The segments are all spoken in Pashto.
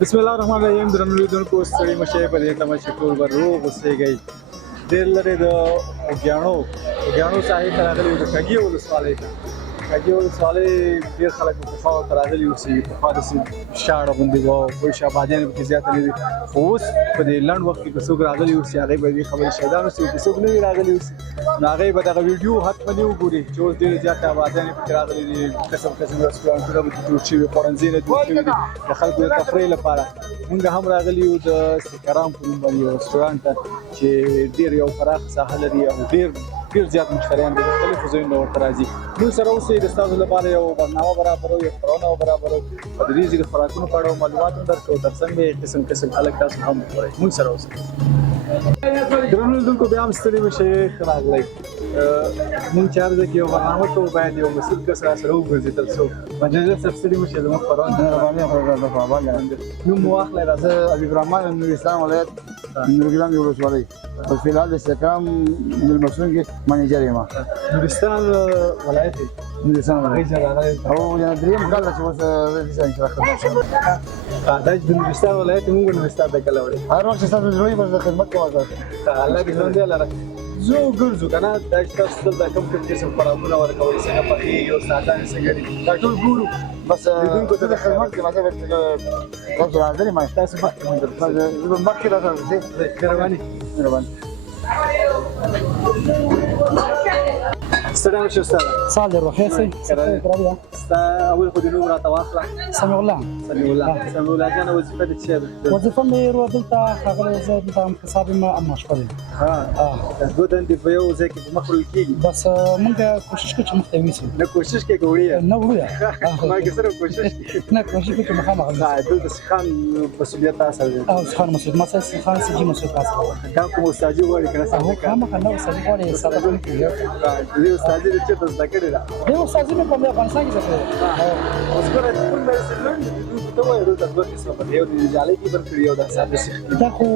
بسم الله الرحمن الرحیم درنو لیدونکو ستړي مشه په دې تمه چې ټول به روغ اوسېږئ. ډېر لرې د اوږیاڼو ساحې ته راغلي یو د کږي ولسوالۍ ته. کږي ولسوالۍ ډېر خلک په پخوا ورته راغلي اوسي. پخوا داسې شاړه غوندې وه، بوی شابادیان پکې زیاته نه دي. خو اوس په دې لنډ وخت کې که څوک راغلي اوسي هغوی به دې خبرې شهیدان اوسي، که څوک نه وي راغلي اوسي نو هغوی به دغه ویډیو حتمني وګوري چې اوس ډېرې زیاتې آبادیانې پکې راغلي دي. قسم قسم رسټورانټونه پکې جوړ شوي، خوړنځایونه جوړ شوي دي د خلکو د تفریح لپاره. موږ هم راغلي یو د سکرام په نوم باندې یو رسټورانټ ته چې ډېر یو پراخه ساحه لري او ډېر زیات مشتریان د مختلفو ځایونو نه ورته راځي. موږ سره اوسئ، د ستاسو لپاره یو برنامه برابرو، یو خپرونه برابرو، په د دې ځای د خوراکونو په اړه معلومات هم درکوو، ترڅنګ به قسم قسم خلک تاسو هم وګورئ. موږ سره اوسئ. درنو لیدونکو بیا هم ستړي مشئ، ښه راغلی. موږ چې هر ځای کې یو برنامه کوو باید یو مسؤل کس راسره وګرځي تر څو منجنجه صاحب ستړي مشئ زموږ خپرونه نوم مو واخلئ. زه حبیب الرحمن نورستان ولایت نورګرام ولسوالۍ په فلحال د استحکام مېلمستون کې منیجر یم. نورستان ولایت نورستان ولایت او درېیم کال ده چې اوس زه ان شاء الله خدمت شم. دا چې د نورستان ولایت موږ نورستان ته کله وړئ؟ هر وخت چې ستاسو زړه وي بس د خدمت کوم. الله دې ژوندی لره. زه ګرځو که نه دا چې تاسو دلته کوم قسم خوراکونه ورکوئ، څنګه پخېږي او ساعتانې څنګه دي دا ټول ګورو. بس زه د خدمت کې مثلا تاسو راځئ ما تاسو مخکې منډه زه به مخکې راځم. مهرباني. ستړی مشې استاده. سال در بخیر سي. ستا اول خو دې نوم راته واخله. سمیع الله. سمیع الله جانه وظیفه دې څه ده؟ وظیفه مې دلته ښاغلی زه دلته حساب یم مشغول یم. دوه دندې په یو ځای کې په مخ وړل کېږي. بس موږ کوشش کوو چې مخ ته یوسو. نه کوشش کوې که وړې نه وړو ما کې سره کوشش نه کوشش کوو چې مخامخ دلته سیخان مسؤلیت تاسو دی. سیخان مسؤلیت ما سره سیخان سي جي مسؤلیت تاسو دا کوم استادي غواړي که نه څنګه کوي؟ خامخا نه استادي غواړي ساده کوونکی یم. دې استادي دې چېرته زده کړې ده؟ دې استادي مې په افغانستان کې زده کړې ده. اوس ګوره چې کوم به څه لنډ ته وایي دلته دوه قسمه پکې یو د جالۍ کې بل کړي یو د ساده سیخ کې. دا خو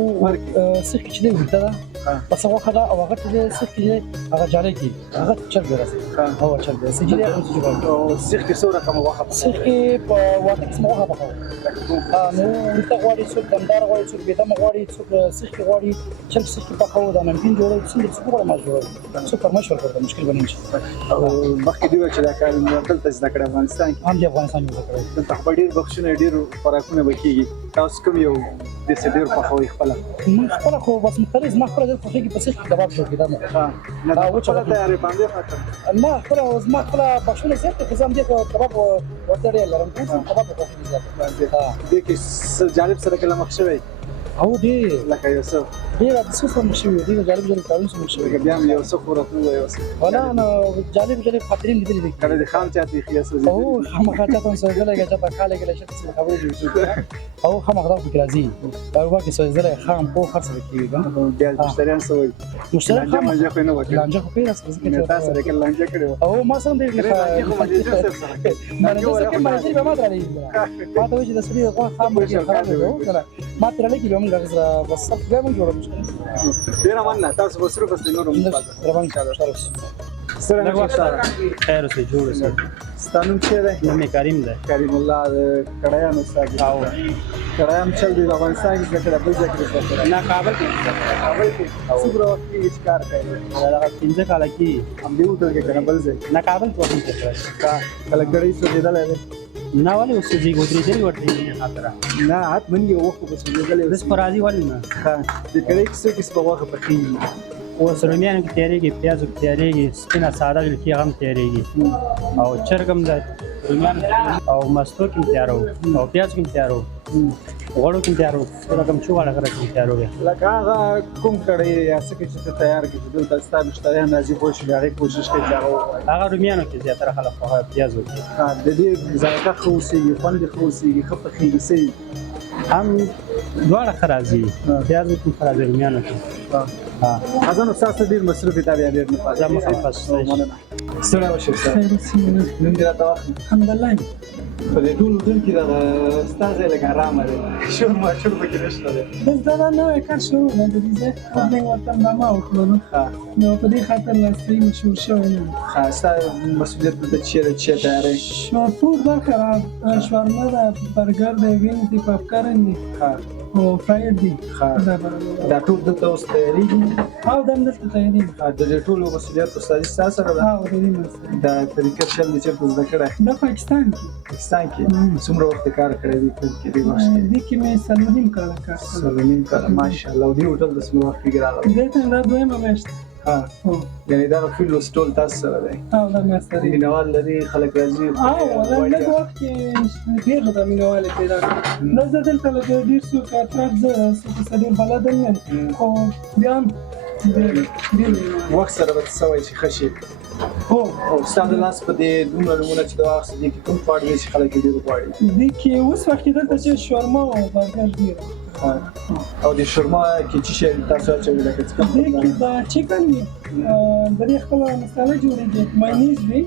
سیخ کې چې دی اوږده ده بس غوښه ده او هغه چې دی سیخ کې دی هغه جالۍ کې هغه چرګ دی راسي هو چرګ دی سي جي دی هم سي جي غواړي. او سیخ کې څو رقمه غوښه پخوي؟ سیخ کې په واته قسمه غوښه پخوي. نو ورته غواړي څوک دمدار غواړي، څوک بېدمه غواړي، څوک سیخ کې غواړي، چرګ سیخ کې پخوو، دا نمکین جوړوي، څنګه څوک غواړي ماش جوړوي، څوک فرمایش ورکړي مشکل به نه شي. او مخکې دې وویل چې دا کار مې دلته زده کړی افغانستان کې. هم د افغانستان زده کړی. دلته خو به ډېر بخښونه ډېر خوراکونه به کېږي. تاسو کوم یو داسې ډېر خوښوئ خپله؟ موږ خپله خو بس مختلف زما خپله ډېر خوښېږي په سیخ کې کباب جوړ کړي دا مې نه دا خپله تیارې په همدې خاطر نه خپله زما خپله بخښونه زیات دي خو زه همدې کباب ورته ډېر لرم. کباب مې خوښېږي زیات. دې کې څه جالب سره کله مخ شوی؟ او ډېر لکه یو څه ډېر د څه سره مخ شوي ډېر جالب کارونه سره مخ شوي. لکه بیا هم یو څه خو راته ووایه اوس. ولا نو جالب خاطرې مې لیدلې دي. کله دې خام چاته ایښي یاست او خامخا چاته هم سوځېدلی که چاته خاله کې له شته څه خبرې جوړ شي او خامخا دا پکې راځي کاروبار کې سوځېدلی خام پوه هر څه کېږي که نه. بیا مشتریان څه وایي؟ مشتریان لانجه منجه خو یې نه وکړې؟ لانجه خو پرې راځي تا سره کله لانجه کړې وه؟ او ما سره هم ډېر لانجه خو منیجر صاحب سره کوي. منیجر صاحب کې منیجر به ما ته رالېږي ما ته وایي چې د سړي غوښه خام مړۍ خراب دی که نه ما ته رالېږي بیا موږ هغې سره بس بیا موږ جوړوو. ډېره مننه. تاسو مصروف یاست نور هم روان ستړی مشې استاده. خیر اوسئ جوړ اوسئ. ستا نوم څه دی؟ نوم مې کریم دی. کریم الله د کړایانو استاد. کړایان چل دی په افغانستان کې زده کړه بل ځای کې زده کړه؟ نه کابل کې کابل کې. څومره وخت کېږي چې کار کوې؟ دغه 15 کاله کېږي. همدې هوټل کې که نه بل ځای؟ نه کابل کې وخت کې کړی. کله ګړۍ سوځېدلی دی؟ نه ولې اوس سوځېږي ودرېدلې ورته خاطره نه حتما یو وخت به سوځېدلی بس په راځي ولې نه. د کړۍ کې څو قسمه غوښه پخېږي؟ اوس رومیانو کې تیارېږي، پیازو کې تیارېږي، سپینه ساده ګلکي هغه هم تیارېږي او چرګ هم د رومیانو او مستو کې هم تیارو او پیاز کې هم تیارو غوړو کې هم تیارو ټوله کوم چې غواړه هغه کې تیارو. لکه هغه کوم کړۍ یا څه کې چې ته تیار کړې چې دلته ستا مشتریان راځي پوه شي د هغې کوشش کوي چې هغه ووایي؟ هغه رومیانو کې زیاتره خلک خوښوي پیازو کې. د دې ذایقه ښه اوسېږي، خوند یې ښه اوسېږي، ښه پخېږي څه یي؟ هم دواړه ښه راځي پیازو کې ښه راځي رومیانو کې. حسن استاد ته ډېر مصروف یې دا بیا ډېر نه زه مخالفت ستړی ستړی مشې استاد. نوم دې راته واخلي. حمدالله په دې ټول اردن کې دغه ستا ځای لږ ارامه دی شور ماشور پکې نشته دی بس دا نوی کار شروع دی د دې ځای اوپننګ ورته هم دا ما وکړو نو په دې خاطر لاستی مشهور شوی نه دی ښه ستا مسؤلیت دلته چیرې چې تیاری ټول برخه را شورما ده برګر دی وینګ دی پاپکارن دی او فراید دی دا ټول دلته اوس تیارېږي او دا هم دلته تیارېږي د دې ټولو مسؤلیت استادي ستا سره ده او د دې مسله دا طریقه شل دې چېرته زده کړی دا پاکستان کې پاکستان کې څومره وخت کار کړی دی کوم کې دې وخت کې دې کې مې څلورنیم کاله کار کړی څلورنیم کاله ماشاءالله او دې هوټل د څومره وخت کې راغلی دې ته دا دویمه میاشت ها یعنی دا فیلډ ټول تاسو سره دی او دا مې سره مینوال لري خلک راځي او لږ وخت کې ډېر د مینوال پیدا کړ نو زه دلته له ډېر څو کارتراک زه څه ډېر بلد نه یم خو بیا هم ډېر وخت سره به څه وایي چې ښه شي هو او ستا د لاس په دې دومره نومونه چې د واخیستې دې کې کوم خواړه دي چې خلک یې ډېر غواړي دې کې اوس وخت کې دلته چې شورما او برګر ډېر او د شورما کې چې شی تاسو اچوي لکه څه دې کې دا چکن وي د دې خپله مساله جوړېږي ماینیز وي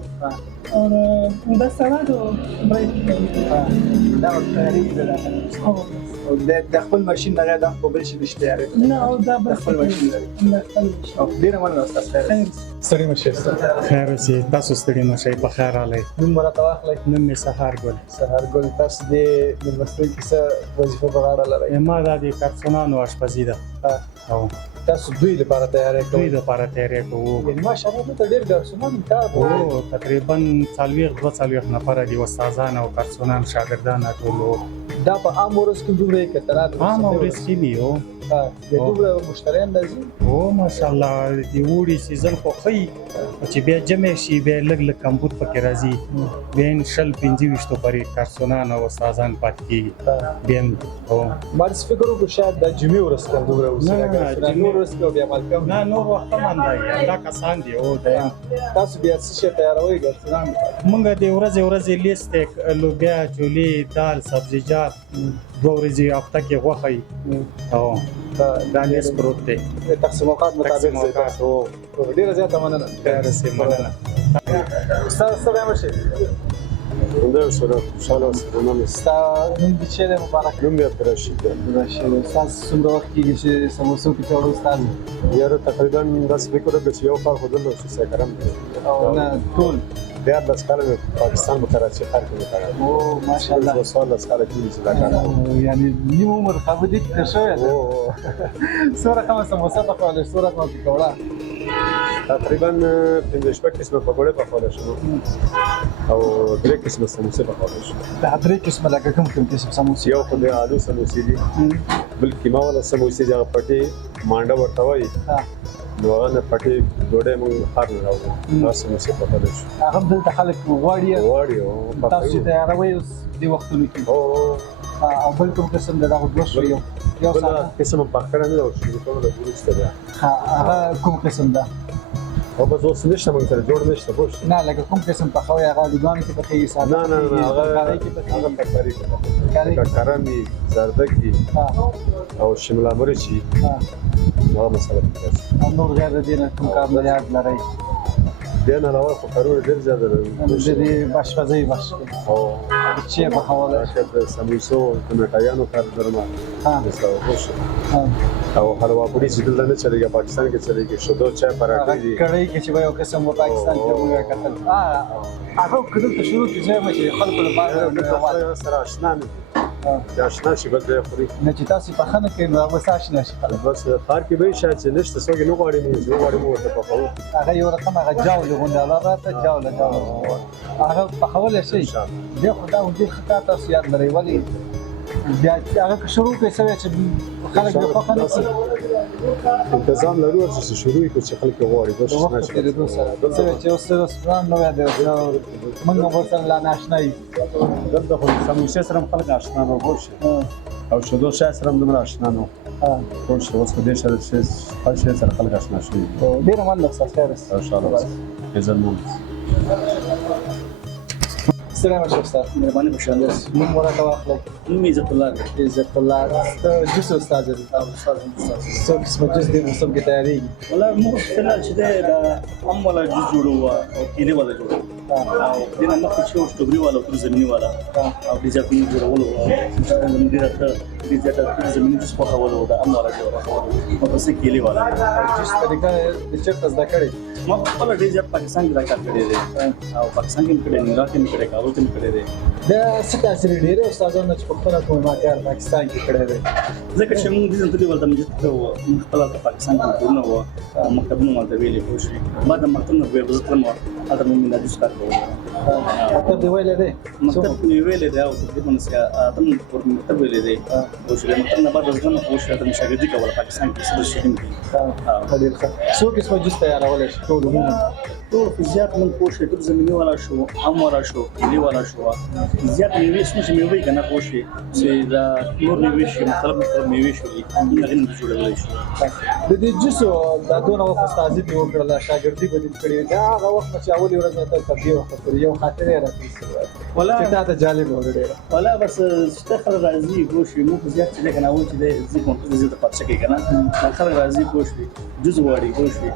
او دا سلاد او برید دا ورته تیارېږي د داخل او د خپل ماشین دغه دا په بل شي نشته تیارې نه او دا د خپل ماشین لري نه خپل ماشین او ډېره مننه ستاسو خیر ستړي مه شئ خیر اوسې تاسو ستړي مه شئ په خیر راغلی نوم به راته واخلئ نوم مې سهار ګل سهار ګل تاسو د مېلمستون کې څه وظیفه په غاړه لرئ ما دا د کارسونانو اشپزي ده او تاسو دوی لپاره تیاری دوی کوئ دپاره تیاری کوو یعنې ماشاءالله دلته ډېر ګارسونان کار کوي او تقریبا 40-42 نفره دي استادان او کارسونان شاګردان ټول دا په عام ورځ کې دومره یې کترات عام ورځ کې وي او د دومره مشتریان راځي او ماشاءالله د وړي سیزن خو ښه چې بیا جمع شي بیا لږ لږ کمبود پکې راځي بیا یې 25 پورې کارسونان او استادان پاتې کېږي بیا هم او ما داسې فکر وکړو شاید دا جمعې ورځ کې هم دومره اوسي نه، لکه جمعې نور ورځ کې بیا مال کم نه نور وخت هم همدا کسان دي او تاسو بیا څه شی تیاروئ ګارسونان موږ د ورځې لیست لوبیا چولې دال سبزیجات 2 ورځې هفته کې غوښه او دا لیست پروت دی تقسیم اوقات مطابق ځای تاسو ډېره زیاته مننه خیر اوسې مننه استاد ستړی مه شئ همدا سره خوشحاله اوسئ نوم یې ستا نوم دې چیرې مبارک نوم یې عبدالرشید دی راشد استاد څومره وخت کېږي چې سموسو کې چاړو استاد یاره تقریبا داسې فکر وکړه چې یو کال خو دلته اوسېږي کرم دی او نه ټول 14 کاله مې پاکستان په کراچۍ ښار کې وکړی او ماشاءالله 14 کاله کېږي چې دا کار کوم یعنې نیم عمر خبرې دې تېر شوی دی څو رقمه سموسه پخولی څو رقمه پکوړه تقریبا 15 قسمه پکوړې پخولی شو او 3 قسمه سموسې پخولی شو دا 3 قسمه لکه کوم قسم سموسې یو خو د آلو سموسې دي بل کیما والا سموسې دي هغه پټې مانډه ورته وایي نو هغه نه پټې ډوډۍ موږ ښار نه راوړو دا سموسې پخولی شو هغه هم دلته خلک غواړي غواړي او تاسو چې تیاروئ اوس دې وختونو کې او بل کوم قسم د دغه دوه شو یو بل ساده قسم هم پخ کړی نه دی او شروع کولو د وروسته دی هغه کوم قسم ده او بس اوس نشته موږ سره جوړ نشته پوه شو نه لکه کوم قسم پخوی هغه لوګانو کې پخېږي ساده نه نه نه هغه ترکارۍ کې پخېږي هغه ترکاري کې ترکارۍ ککرمي زردکي او شمله مرچي هغه مسله پکې او نور غیر د دې نه کوم کار نه یاد لرئ بیا نه علاوه خو کارونه ډېر زیاته لري د دې باشپزۍ مشق او چې پخولی د سموسو د میټایانو کار درمه او حلوا پوړي چې دلته نه چلېږي پاکستان کې چلېږي شودو چای پراټې دي کړۍ کې چې به یو قسم و پاکستان کې موږ کتل هغه که دلته شروع کې ځای مچې خلکو لپاره سره اشنا نه دي اشنا شي بس دی خوري نه چې تاسو پخنه کوئ نو هغه اشنا شي خلک بس ښار کې به شاید چې نشته څوک نه غواړي موږ غواړو ورته پخوو هغه یو رقم هغه جاوله غونډه الله راته جاوله هغه پخولی شي بیا خو دا ډېر ښه کار تاسو یاد لرئ ولې بیا هغه که شروع کړئ سوی چې خلک بیا خوښه نه کړي انتظام لرو چې شروع کړو چې خلک غواړي بس وخت تېرېدو سره سوی چې اوس رستوران نوی دی موږ هم ورسره لا ناشنا یو دلته خو سموسې سره هم خلک اشنا نه پوه شي او شودو چای سره هم دومره اشنا نه پوه شي اوس په دې سره چې هر شی سره خلک اشنا شوي ډېره مننه استاد خیر انشاءالله عزتمند ستړی مه شئ استاد مهرباني خوشحاله اوسئ نوم مو راته واخلئ نوم عزت الله دی. عزت الله جوس استاد دی څو قسمه جوس دې موسم کې تیارېږي والله موږ فعلا چې دی دا ام والا جوس جوړو او کیلې والا جوړو او دې نه مخکې چې اوسټوبري والا او زمینی والا او دې ځکه موږ جوړولو دې راته دې ځکه زمینی څه په حواله ودا ام والا جوړولو او پس کېلي والا جس طریقه د چرته زده کړې ما خپل ډېر ځکه پاکستان کې راکړ کړی دی او پاکستان کې کړی نه راکړ کړی کابل کې کړی دی د څه تاثیر ډېر استادانو چې په خپل کومه ما کار پاکستان کې کړی دی ځکه چې موږ دې ته ولته موږ خپل پاکستان کې ټول نو مکتبونه مالته ویلې خوشي بعد مکتب نو به وزت نو هغه موږ نه دښ کار کوو مکتب دی ویلې دی مکتب ویلې دی او تقریبا څه اتم پر مکتب ویلې دی او چې مکتب نه بعد ځنه خوشي ته شاګردي کوله پاکستان کې څه شي کوي ډېر ښه څو قسمه جس تیارول شي ټول عموما ټول زیات من خوشي ټول زمینی والا شو هم والا شو کلی والا شو زیات میوې چې میوې کنه خوشي چې دا نور میوې شي مختلف میوې شو نه غن جوړول شي د دې جسو دا دونه وخت استادي دی وکړل شاګردي به دې کړې دا هغه وخت چې اولي ورځ ته تبدیل وخت یو خاطره راځي ولا چې تا ته جالب وګړي ولا بس اشتغل راځي خوشي مو زیات چې کنه و چې دې ځکه زیات پاتې کې کنه خلک راځي خوشي جزء واړي خوشي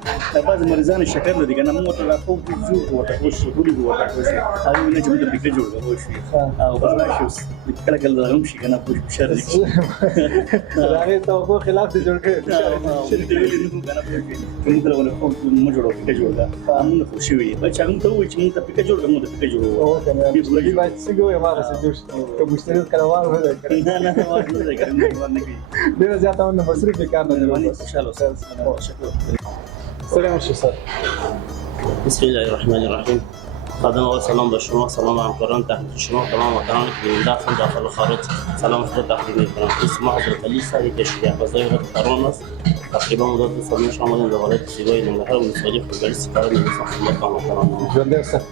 بعض مریضان شکر لري کنه مو ته راکو جوړ وته خوشي ګولي وته خوشي هغه نه چې د فکر جوړ خوشي او بس شوس کله کله هم شي کنه خوشي بشر دي راغی ته په خلاف دي جوړ کړي چې دې ویلې نو کنه کوم کله ونه کوم مو جوړو فکر جوړ دا موږ خوشي وي بچا موږ ته وایي چې موږ ته فکر جوړ کوو ته فکر جوړو او کنه دې باید څنګه وي ما سره جوړ که مشتری کاروبار ولا کړی نه نه ما نه کوي نه کوي ډیر زیاته نو مصرف کار نه دی باندې خوشاله اوسه شکر سلام شي سر بسم الله الرحمن الرحيم. قدم أول سلام به شما، سلام همکاران تحت شما، تمام وطنان که داخل و خارج سلام خود تقدیم می‌کنم. اسم حضرت علی سعید تشریح بازار تهران است. تقریبا مدت سالانه شما در ولایت زیبای ننگرهار و مصادیق فوتبالی سکاره می‌رسم خدمت وطنان. ژوندې سره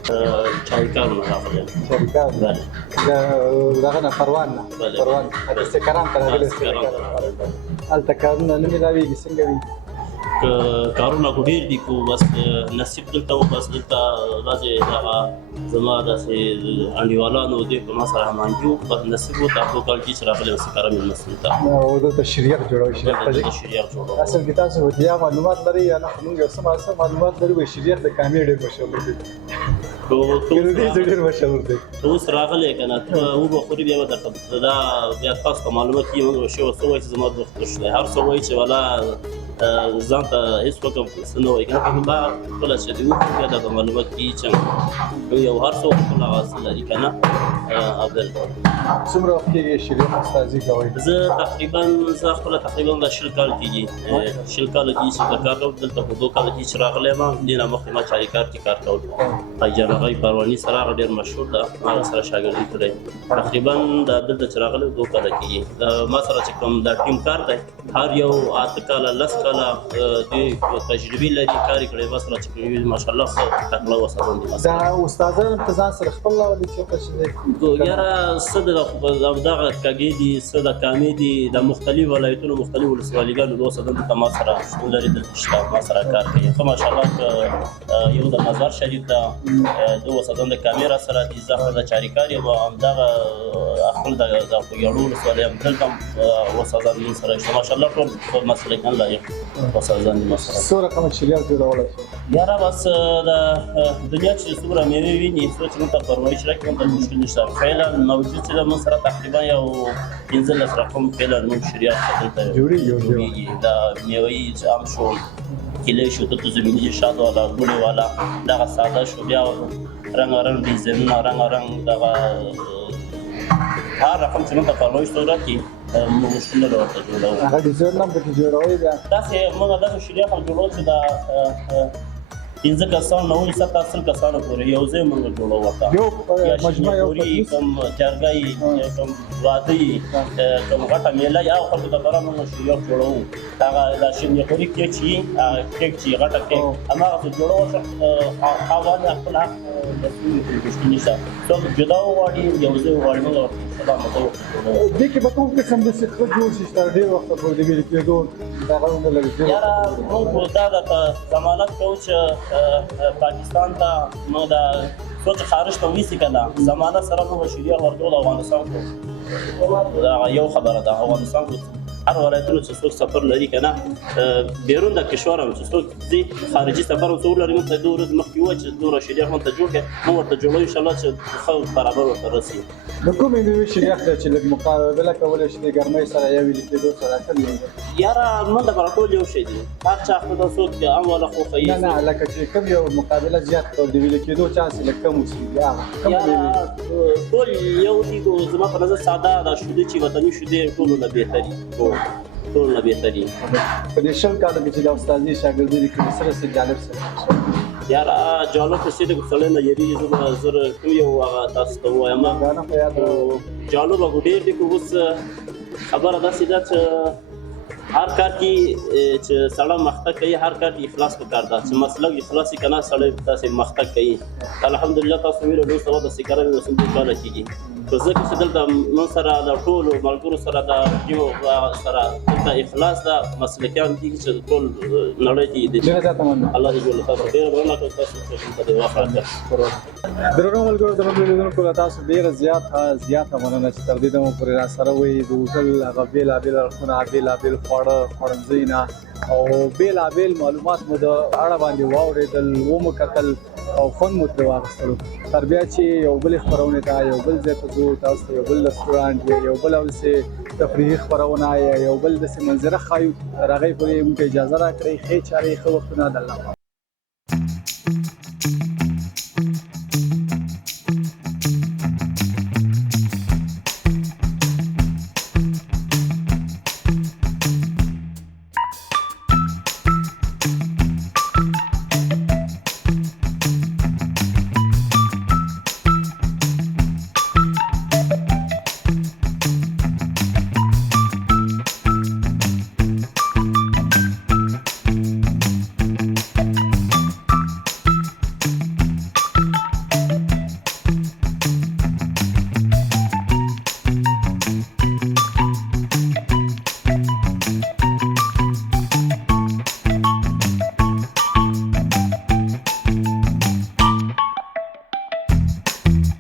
چایکار راغلی. شریکان بله. دغه نه پروان نه بله. پروان د سکران ته راغلي الته کارونه نه ملاویږي څنګه وي که کارونه خو ډېر دي خو بس نصیب دلته و بس دلته داسې دغه زما داسې انډیوالانو دې په ما سره هماهنګي وکړه بس نصیب و تاسو کال کې چې راغلی یم سکاره مېلمستون ته او دلته شریک جوړوي شریک دلته د شریعت جوړول اصل کې تاسو ودیا معلومات لري یا نه موږ یو څه معلومات لري وي شریک د کامیډ ډېر مشهور دی دې ډېر مشهور دی ته اوس راغلی که نه ته وبخوري بیا به درته دا بیا تاسو ته معلومات کېږي موږ به شی ورته ووایي چې زما دوست شدی هر څه وایي چې والا ځان ته هېڅ وکړم څه نه وایي که نه دا خپله چې دې وکړو بیا درته معلومات کېږي چې یو هر څه خپل هغه څه لري که نه او دلته څومره وخت کېږي شریک استازي کوئ زه خپله تقریبا دا 20 کال کېږي 20 کاله کېږي چې کار کوم دلته خو 2 کاله کېږي چې راغلی یم دې نه مخکې ما چاریکار کې کار کول حاجیان هغه پرواني سره هغه ډېر مشهور ده ما هغه سره شاګردي کړی تقریبا دا دلته چې راغلی 2 کاله کېږي ما سره چې کوم دا ټیم کار دی هر یو 8 کاله 10 کاله دې تجربې لري کار یې کړی ما سره چې ماشاءالله ښه تکړه وساتون دي دا استادان په ځان سره خپل راولي چې څه دی یاره څه د دغه کږې دي څه د کامې دي د مختلف ولایتونو مختلف ولسوالیګانو د اوسه دلته ما سره شتون لري دلته شته ما سره کار کوي ښه ماشاءالله یو د مزار شریف ده د اوسه د کامې را سره دي زه د چاریکار یم همدغه خپل د خوږیاڼو ولسوالۍ هم دلته اوسهدان من سره شته ماشاءالله ټول مسلکان لایق اوسهدان دي ما سره څو رقمه شریک جوړولی شي یاره بس د دنیا چې څومره مېوې ویني څو چې موږ ته فرمایش راکړي موږ ته مشکل نشته فعلا موجود چې موږ سره تقریبا یو 15 رقم فعلا موږ شریعت دلته جوړېږي دا مېوې چې عام شو کیلې شو ته زمیني شاد والا ګولې والا دغه ساده شو بیا رنګارنګ ډیزاینونه رنګارنګ دغه هر رقم چې موږ ته فرمایش راکړي مشکل نه ورته جوړوو هغه ډیزاین هم پکې جوړوي بیا داسې موږ داسې شریعت هم جوړوو چې دا 15 کسان نه وي 17 کسانو پورې یو ځای موږ جوړوو ورته یو مجموعه یو کوم جرګه کوم واده کوم غټه میله یا خلکو ته بره موږ شریعت جوړوو هغه دا شینخوري کیک چې غټه کیک هماغه جوړوو خاوند خپل حق مشکل نشته څوک جدا وغواړي یو ځای وغواړي موږ دې کې به کوم قسم د څه جوړ شي چې ډېر وخت پورې د ویل کېدو دغه نه لري یاره موږ دا د ضمانت کوو چې پاکستان ته موږ دا څوک خارج ته ویسي که نه ضمانت سره موږ شریعت ورکول افغانستان کو یو خبره ده افغانستان کو هر ولایتونو چې څوک سفر لري که نه بیرون د کشور هم چې څوک ځي خارجي سفر هم څه ولري موږ ته 2 ورځې مخکې ووایي چې 2 شیریخ موږ ته جوړ کړئ موږ ورته جوړوو انشاءالله چې ښه برابر ورته رسي. د کومې مېوې شیریخ ده چې لږ مقابله کولی شي د ګرمۍ سره یا ویلې کېدو سره ټول یو ځای؟ یاره موږ دپاره ټول یو شی دي هر چا خپله څوک هم والا خوښوي نه نه لکه چې کوم یو مقابله زیات کول د ویلې کېدو چانس یې لږ کم اوسېږي هغه کومه مېوې؟ ټول یو دي خو زما په نظر ساده دا شیدې چې وطني شیدې ټولو نه بهتري ټولو نه بهتري. په دې 20 کالو کې چې د استادي شاګردي دي کړې سره څه جالب څه یاره جالب خو څه دی سړی نه یېرېږي زه به زر کوم یو هغه تاسو ته ووایم دا نه په یاد راوړو. جالبه خو ډېر دی خو اوس خبره داسې ده چې هر کار کې چې سړی مخته کوي هر کار کې اخلاص پکار ده چې مسلک اخلاص یې که نه سړی داسې مخته کوي. الحمدلله تاسو ویلو نن سبا د سیکاره مې اوس 2 کاله کېږي خو ځکه چې دلته من سره د ټولو ملګرو سره د ټیمو سره دلته اخلاص ده مسلکیان دي چې ټول نړۍ کې دي. ډېره زیاته مننه. الله دې جوړ تاسو ډېره مننه کوم تاسو ته دې وخت راکړه. درنو ملګرو د نن لیدونکو له تاسو ډېره زیاته مننه چې تر دې دمه پورې راسره وئ. د هوټل هغه بېلابېل اړخونه بېلابېل خواړه خوړنځایونه او بېلابېل معلومات مو د اړه باندې واورېدل ومو کتل او خوند مو ترې واخیستلو. تر بیا چې یو بلې خپرونې ته یو بل ځای ته ځو تاسو ته یو بل رسټورانټ یا یو بل داسې تفریحي خپرونه یا یو بل داسې منظره ښایو تر هغې پورې موږ ته اجازه راکړئ. ښې چارې ښه وختونه د الله